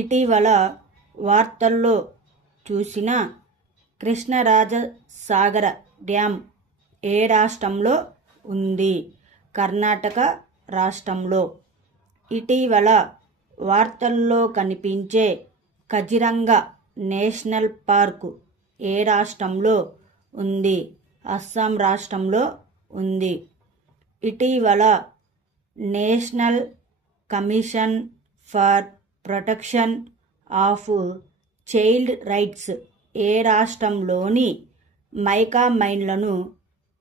ఇటీవల వార్తల్లో చూసిన కృష్ణరాజసాగర డ్యామ్ ఏ రాష్ట్రంలో ఉంది? కర్ణాటక రాష్ట్రంలో. ఇటీవల వార్తల్లో కనిపించే కజిరంగా నేషనల్ పార్కు ఏ రాష్ట్రంలో ఉంది? అస్సాం రాష్ట్రంలో ఉంది. ఇటీవల national commission for protection of child rights ఏ రాష్ట్రంలోని మైకా మైన్లను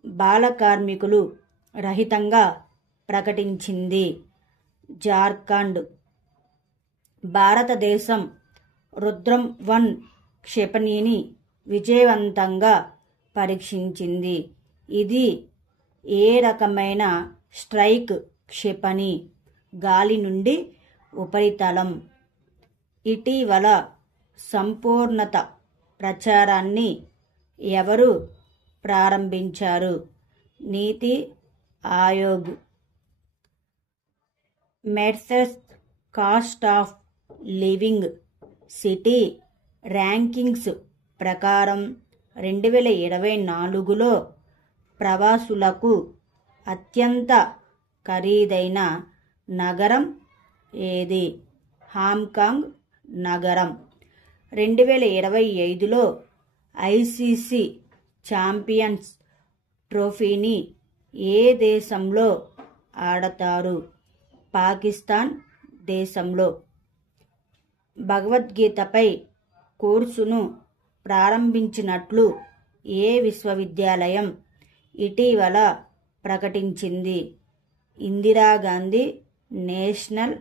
బాల కార్మికులు రహితంగా ప్రకటించింది? జార్ఖండ్. భారతదేశం రుద్రం-1 క్షిపణిని విజయవంతంగా పరీక్షించింది. ఇది ఏ రకమైన స్ట్రైక్ క్షిపణి? గాలి నుండి ఉపరితలం. ఇటీవల సంపూర్ణత ప్రచారాన్ని ఎవరు ప్రారంభించారు? నీతి ఆయోగ్. మెడ్సెస్ cost of living city rankings ప్రకారం 2024లో ప్రవాసులకు అత్యంత ఖరీదైన నగరం ఏది? హాంకాంగ్ నగరం. 2025లో ఐసీసీ ఛాంపియన్స్ ట్రోఫీని ఏ దేశంలో ఆడతారు? పాకిస్తాన్ దేశంలో. భగవద్గీతపై కోర్సును ప్రారంభించినట్లు ఏ విశ్వవిద్యాలయం ఇటీవల ప్రకటించింది? ఇందిరాగాంధీ నేషనల్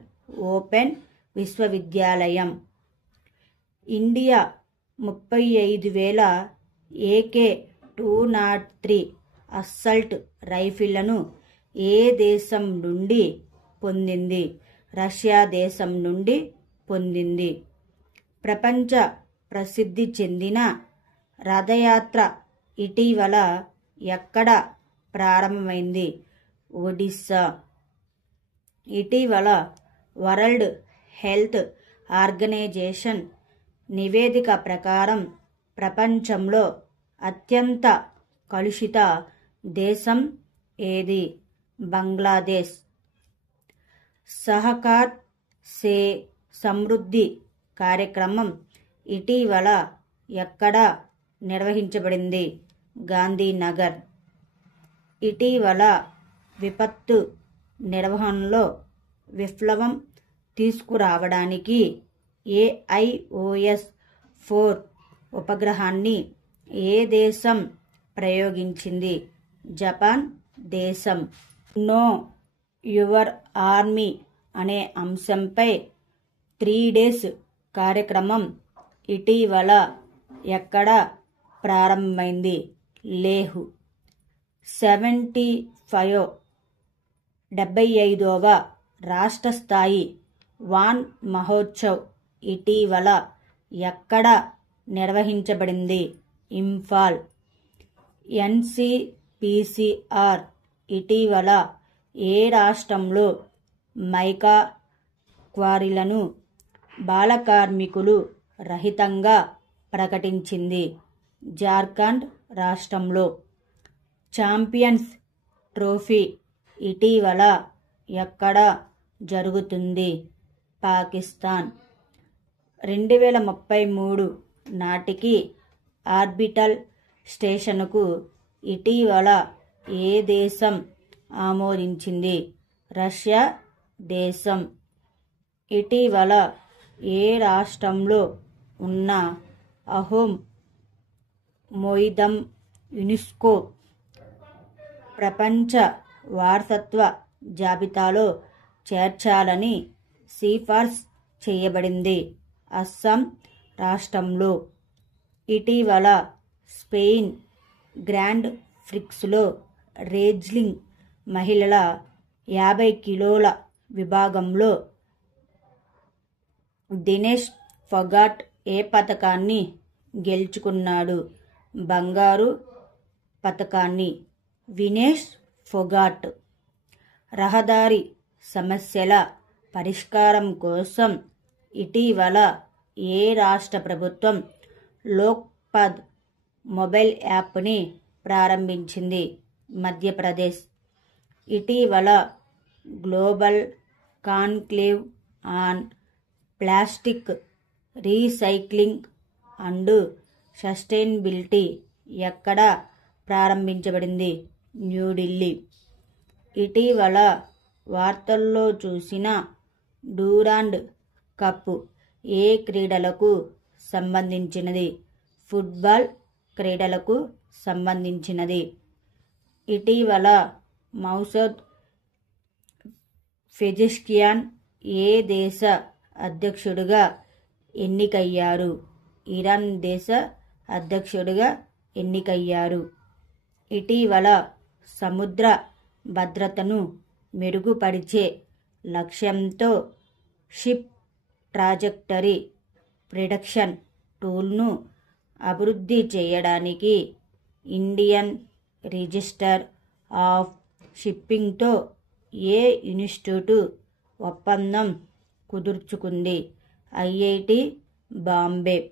ఓపెన్ విశ్వవిద్యాలయం. ఇండియా 35,000 AK-203 అస్సాల్ట్ రైఫిళ్లను ఏ దేశం నుండి పొందింది? రష్యా దేశం నుండి పొందింది. ప్రపంచ ప్రసిద్ధి చెందిన రథయాత్ర ఇటీవల ఎక్కడ ప్రారంభమైంది? ఒడిశా. ఇటీవల వరల్డ్ హెల్త్ ఆర్గనైజేషన్ నివేదిక ప్రకారం ప్రపంచంలో అత్యంత కలుషిత దేశం ఏది? బంగ్లాదేశ్. సహకార్ సే సమృద్ధి కార్యక్రమం ఇటీవల ఎక్కడ నిర్వహించబడింది? గాంధీనగర్. ఇటీవల విపత్తు నిర్వహణలో విప్లవం తీసుకురావడానికి AIOS-4 ఉపగ్రహాన్ని ఏ దేశం ప్రయోగించింది? జపాన్ దేశం. నో యువర్ ఆర్మీ అనే అంశంపై 3 days కార్యక్రమం ఇటీవల ఎక్కడ ప్రారంభమైంది? లేహ్. 75వ రాష్ట్ర స్థాయి వాన్ మహోత్సవ్ ఇటీవల ఎక్కడ నిర్వహించబడింది? ఇంఫాల్. NCPCR ఇటీవల ఏ రాష్ట్రంలో మైకా క్వారీలను బాలకార్మికులు రహితంగా ప్రకటించింది? జార్ఖండ్ రాష్ట్రంలో. ఛాంపియన్స్ ట్రోఫీ ఇటీవల ఎక్కడ జరుగుతుంది? పాకిస్తాన్. 2033 నాటికి ఆర్బిటల్ స్టేషన్కు ఇటీవల ఏ దేశం ఆమోదించింది? రష్యా దేశం. ఇటీవల ఏ రాష్ట్రంలో ఉన్న అహోమ్ మొయిదం యునెస్కో ప్రపంచ వారసత్వ జాబితాలో చేర్చాలని సిఫార్సు చేయబడింది? అస్సాం రాష్ట్రంలో. ఇటీవల స్పెయిన్ గ్రాండ్ ప్రిక్స్లో రెజ్లింగ్ మహిళల 50 కిలోల విభాగంలో దినేష్ ఫొగాట్ ఏ పతకాన్ని గెలుచుకున్నాడు? బంగారు పథకాన్ని వినేష్ ఫొగాట్ రహదారి సమస్యల పరిష్కారం కోసం ఇటీవల ఏ రాష్ట్ర ప్రభుత్వం లోక్పథ్ మొబైల్ యాప్ని ప్రారంభించింది? మధ్యప్రదేశ్. ఇటీవల global conclave on plastic recycling and sustainability ఎక్కడ ప్రారంభించబడింది? న్యూఢిల్లీ. ఇటీవల వార్తల్లో చూసిన డ్యూరాండ్ కప్ ఏ క్రీడలకు సంబంధించినది? ఫుట్బాల్ క్రీడలకు సంబంధించినది. ఇటీవల మసూద్ పెజెష్కియాన్ ఏ దేశ అధ్యక్షుడిగా ఎన్నికయ్యారు? ఇరాన్ దేశ అధ్యక్షుడిగా ఎన్నికయ్యారు. ఇటీవల సముద్ర భద్రతను మెరుగుపరిచే లక్ష్యంతో షిప్ ట్రాజెక్టరీ ప్రిడిక్షన్ టూల్ను అభివృద్ధి చేయడానికి ఇండియన్ రిజిస్టర్ ఆఫ్ షిప్పింగ్తో ఏ ఇన్స్టిట్యూట్ ఒప్పందం కుదుర్చుకుంది? ఐఐటి బాంబే.